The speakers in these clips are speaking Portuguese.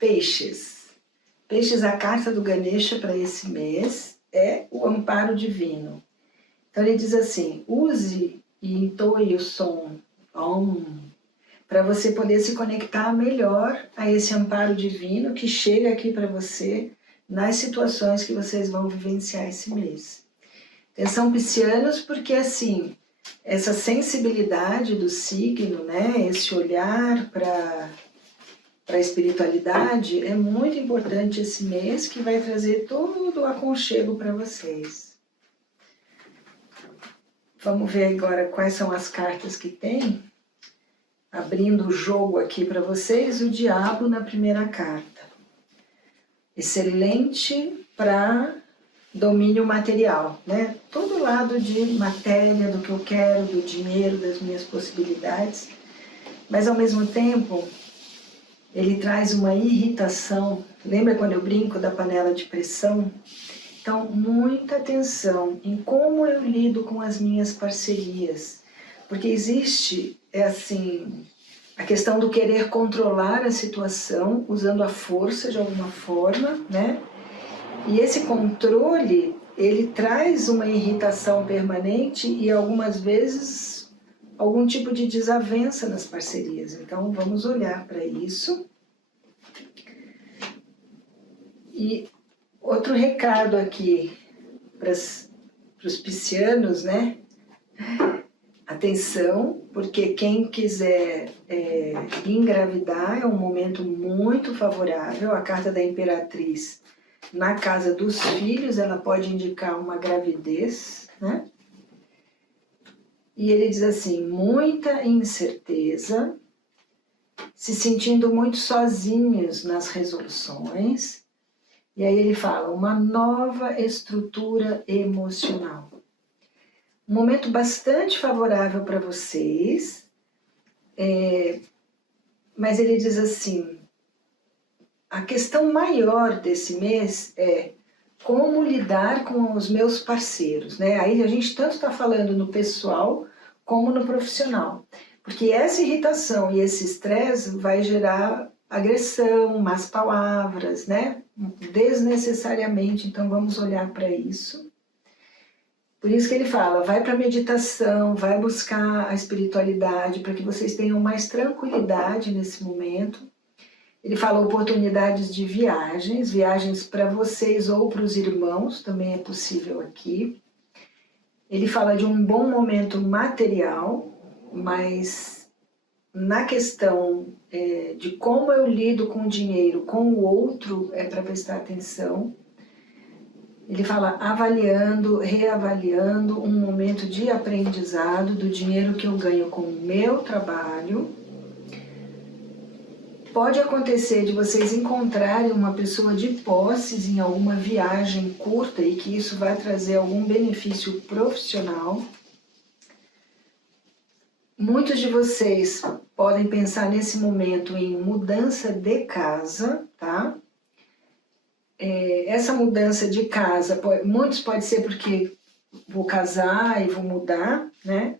Peixes. Peixes, a carta do Ganesha para esse mês é o amparo divino. Então ele diz assim, use e entoie o som Om, para você poder se conectar melhor a esse amparo divino que chega aqui para você nas situações que vocês vão vivenciar esse mês. Atenção, piscianos, porque assim, essa sensibilidade do signo, né, esse olhar para a espiritualidade é muito importante esse mês, que vai trazer todo o aconchego para vocês. Vamos ver agora quais são as cartas que tem. Abrindo o jogo aqui para vocês, o diabo na primeira carta. Excelente para domínio material, né? Todo lado de matéria, do que eu quero, do dinheiro, das minhas possibilidades. Mas ao mesmo tempo, ele traz uma irritação. Lembra quando eu brinco da panela de pressão? Então, muita atenção em como eu lido com as minhas parcerias. Porque existe, a questão do querer controlar a situação, usando a força de alguma forma, né? E esse controle, ele traz uma irritação permanente e algumas vezes algum tipo de desavença nas parcerias. Então, vamos olhar para isso. E outro recado aqui para os piscianos, né? Atenção, porque quem quiser engravidar é um momento muito favorável. A carta da Imperatriz, na casa dos filhos, ela pode indicar uma gravidez, né? E ele diz assim, muita incerteza, se sentindo muito sozinhos nas resoluções. E aí ele fala, uma nova estrutura emocional. Um momento bastante favorável para vocês, mas ele diz assim, a questão maior desse mês é como lidar com os meus parceiros, né? Aí a gente tanto está falando no pessoal como no profissional, porque essa irritação e esse estresse vai gerar agressão, más palavras, né? Desnecessariamente, então vamos olhar para isso. Por isso que ele fala, vai para a meditação, vai buscar a espiritualidade, para que vocês tenham mais tranquilidade nesse momento. Ele fala oportunidades de viagens, viagens para vocês ou para os irmãos, também é possível aqui. Ele fala de um bom momento material, mas na questão de como eu lido com o dinheiro, com o outro, é para prestar atenção. Ele fala avaliando, reavaliando um momento de aprendizado do dinheiro que eu ganho com o meu trabalho. Pode acontecer de vocês encontrarem uma pessoa de posses em alguma viagem curta e que isso vai trazer algum benefício profissional. Muitos de vocês podem pensar nesse momento em mudança de casa, tá? Essa mudança de casa, muitos pode ser porque vou casar e vou mudar, né?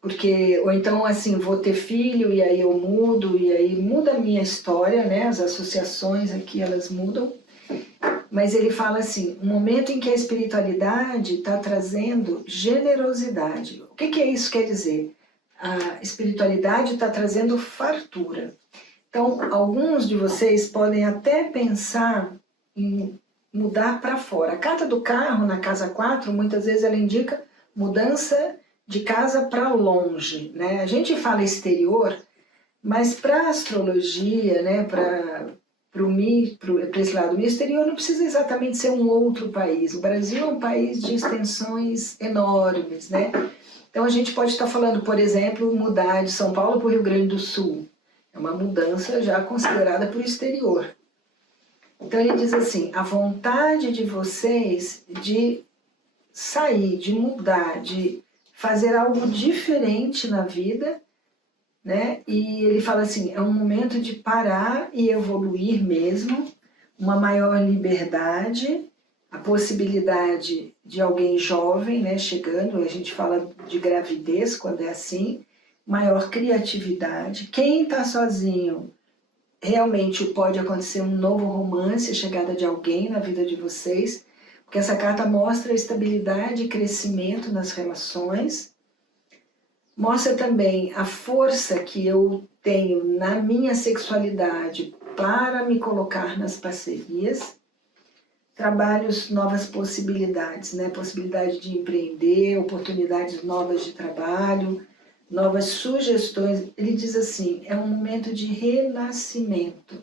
Porque, ou então assim, vou ter filho e aí eu mudo, e aí muda a minha história, né? As associações aqui, elas mudam. Mas ele fala assim, um momento em que a espiritualidade está trazendo generosidade. O que isso quer dizer? A espiritualidade está trazendo fartura. Então, alguns de vocês podem até pensar em mudar para fora. A carta do carro, na casa 4, muitas vezes ela indica mudança de casa para longe, né? A gente fala exterior, mas para a astrologia, né, para esse lado do exterior, não precisa exatamente ser um outro país. O Brasil é um país de extensões enormes, né? Então a gente pode estar falando, por exemplo, mudar de São Paulo para o Rio Grande do Sul. É uma mudança já considerada para o exterior. Então ele diz assim, a vontade de vocês de sair, de mudar, de fazer algo diferente na vida, né? E ele fala assim, é um momento de parar e evoluir mesmo, uma maior liberdade, a possibilidade de alguém jovem, né, chegando, a gente fala de gravidez quando é assim, maior criatividade. Quem está sozinho realmente pode acontecer um novo romance, a chegada de alguém na vida de vocês, porque essa carta mostra estabilidade e crescimento nas relações, mostra também a força que eu tenho na minha sexualidade para me colocar nas parcerias, trabalhos, novas possibilidades, né? Possibilidade de empreender, oportunidades novas de trabalho, novas sugestões. Ele diz assim, é um momento de renascimento.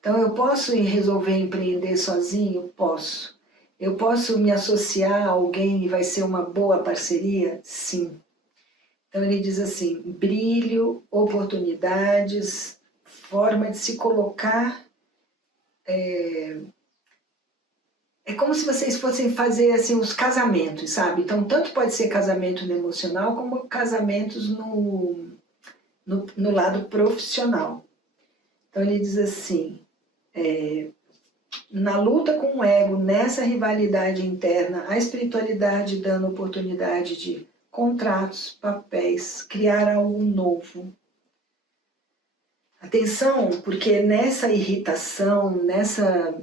Então eu posso ir resolver empreender sozinho? Posso. Eu posso me associar a alguém e vai ser uma boa parceria? Sim. Então ele diz assim, brilho, oportunidades, forma de se colocar. É como se vocês fossem fazer assim, os casamentos, sabe? Então tanto pode ser casamento no emocional como casamentos no lado profissional. Então ele diz assim, na luta com o ego, nessa rivalidade interna, a espiritualidade dando oportunidade de contratos, papéis, criar algo novo. Atenção, porque nessa irritação, nessa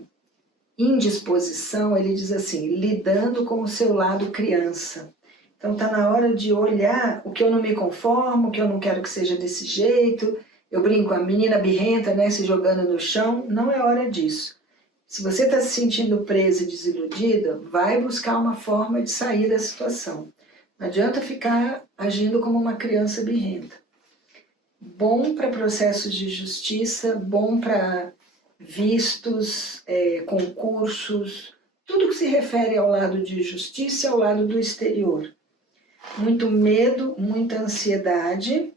indisposição, ele diz assim, lidando com o seu lado criança. Então está na hora de olhar o que eu não me conformo, o que eu não quero que seja desse jeito. Eu brinco, a menina birrenta, né, se jogando no chão, não é hora disso. Se você está se sentindo presa e desiludida, vai buscar uma forma de sair da situação. Não adianta ficar agindo como uma criança birrenta. Bom para processos de justiça, bom para vistos, concursos, tudo que se refere ao lado de justiça e ao lado do exterior. Muito medo, muita ansiedade.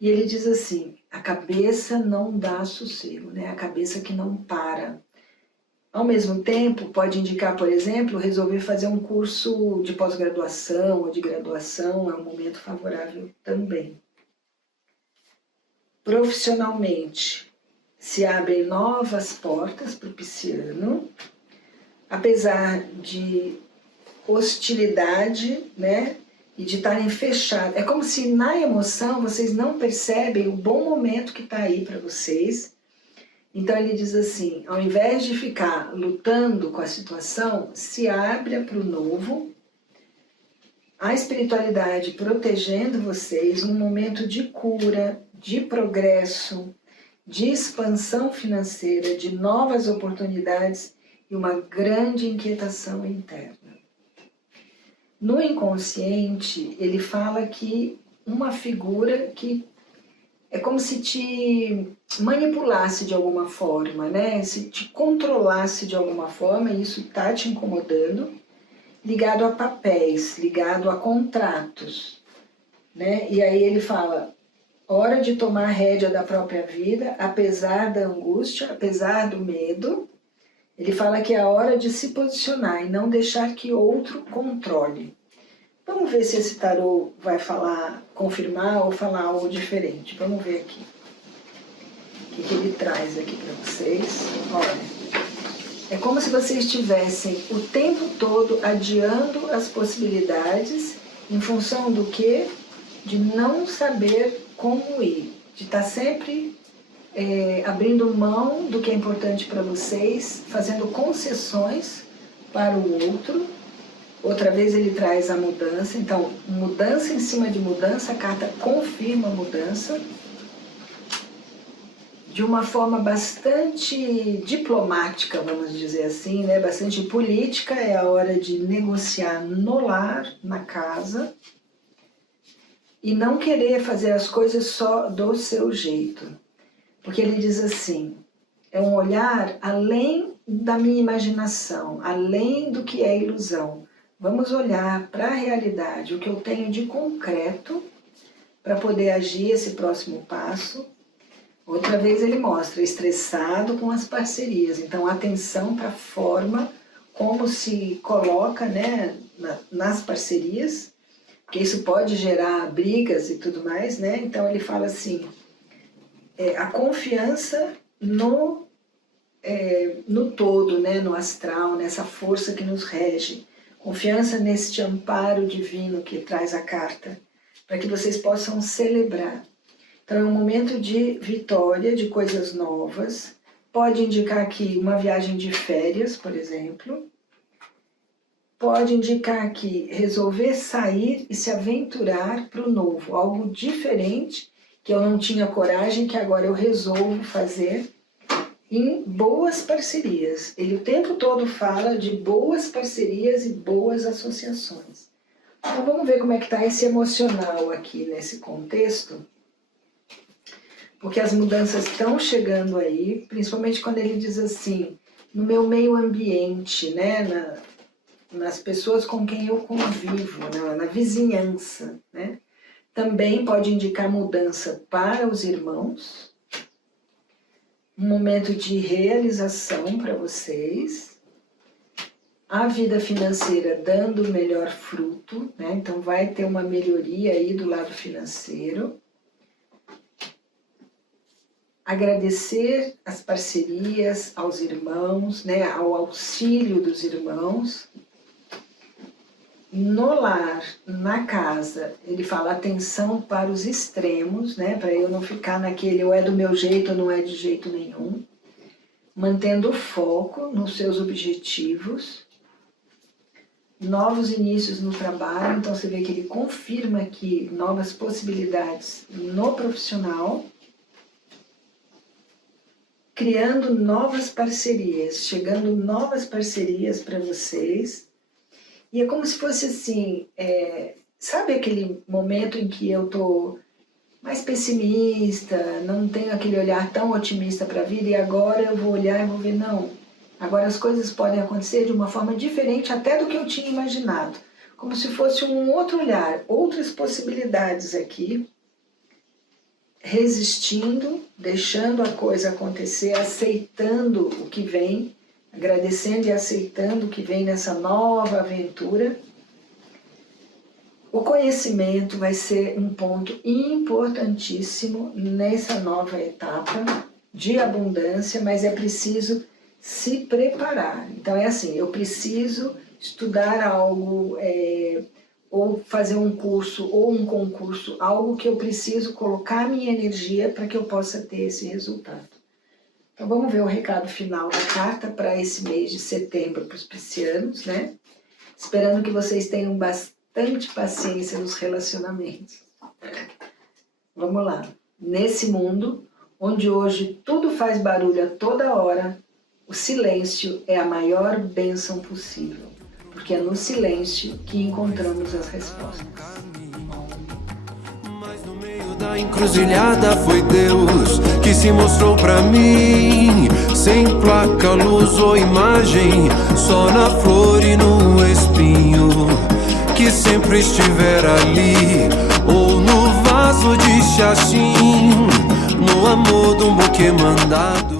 E ele diz assim, a cabeça não dá sossego, né? A cabeça que não para. Ao mesmo tempo, pode indicar, por exemplo, resolver fazer um curso de pós-graduação ou de graduação, é um momento favorável também. Profissionalmente, se abrem novas portas para o pisciano, apesar de hostilidade, né? E de estarem fechados. É como se na emoção vocês não percebem o bom momento que está aí para vocês. Então ele diz assim, ao invés de ficar lutando com a situação, se abra para o novo, a espiritualidade protegendo vocês num momento de cura, de progresso, de expansão financeira, de novas oportunidades e uma grande inquietação interna. No inconsciente, ele fala que uma figura que é como se te manipulasse de alguma forma, né? Se te controlasse de alguma forma, e isso está te incomodando, ligado a papéis, ligado a contratos, né? E aí ele fala, hora de tomar a rédea da própria vida, apesar da angústia, apesar do medo. Ele fala que é a hora de se posicionar e não deixar que outro controle. Vamos ver se esse tarô vai falar, confirmar ou falar algo diferente. Vamos ver aqui. O que ele traz aqui para vocês. Olha, é como se vocês estivessem o tempo todo adiando as possibilidades em função do quê? De não saber como ir. De estar sempre abrindo mão do que é importante para vocês, fazendo concessões para o outro. Outra vez ele traz a mudança, então mudança em cima de mudança, a carta confirma a mudança. De uma forma bastante diplomática, vamos dizer assim, né? Bastante política, é a hora de negociar no lar, na casa, e não querer fazer as coisas só do seu jeito. Porque ele diz assim, é um olhar além da minha imaginação, além do que é ilusão. Vamos olhar para a realidade, o que eu tenho de concreto, para poder agir esse próximo passo. Outra vez ele mostra, estressado com as parcerias. Então, atenção para a forma como se coloca, né, nas parcerias, porque isso pode gerar brigas e tudo mais, né? Então, ele fala assim, a confiança no todo, né, no astral, nessa força que nos rege. Confiança neste amparo divino que traz a carta, para que vocês possam celebrar. Então é um momento de vitória, de coisas novas. Pode indicar aqui uma viagem de férias, por exemplo. Pode indicar aqui resolver sair e se aventurar para o novo, algo diferente que eu não tinha coragem, que agora eu resolvo fazer em boas parcerias. Ele o tempo todo fala de boas parcerias e boas associações. Então vamos ver como é que está esse emocional aqui nesse contexto, porque as mudanças estão chegando aí, principalmente quando ele diz assim, no meu meio ambiente, né, nas pessoas com quem eu convivo, na vizinhança, né? Também pode indicar mudança para os irmãos, um momento de realização para vocês, a vida financeira dando o melhor fruto, né? Então vai ter uma melhoria aí do lado financeiro. Agradecer as parcerias aos irmãos, né? Ao auxílio dos irmãos. No lar, na casa, ele fala atenção para os extremos, né? Para eu não ficar naquele ou é do meu jeito ou não é de jeito nenhum. Mantendo o foco nos seus objetivos. Novos inícios no trabalho, então você vê que ele confirma aqui novas possibilidades no profissional. Criando novas parcerias, chegando novas parcerias para vocês. E é como se fosse assim, sabe aquele momento em que eu estou mais pessimista, não tenho aquele olhar tão otimista para a vida e agora eu vou olhar e vou ver, não, agora as coisas podem acontecer de uma forma diferente até do que eu tinha imaginado. Como se fosse um outro olhar, outras possibilidades aqui, resistindo, deixando a coisa acontecer, aceitando o que vem, agradecendo e aceitando o que vem nessa nova aventura. O conhecimento vai ser um ponto importantíssimo nessa nova etapa de abundância, mas é preciso se preparar. Então é assim, eu preciso estudar algo, ou fazer um curso ou um concurso, algo que eu preciso colocar minha energia para que eu possa ter esse resultado. Então vamos ver o recado final da carta para esse mês de setembro para os piscianos, né? Esperando que vocês tenham bastante paciência nos relacionamentos. Vamos lá. Nesse mundo, onde hoje tudo faz barulho a toda hora, o silêncio é a maior bênção possível, porque é no silêncio que encontramos as respostas. Da encruzilhada foi Deus que se mostrou pra mim, sem placa, luz ou imagem, só na flor e no espinho, que sempre estiver ali, ou no vaso de xaxim, no amor de um buquê mandado.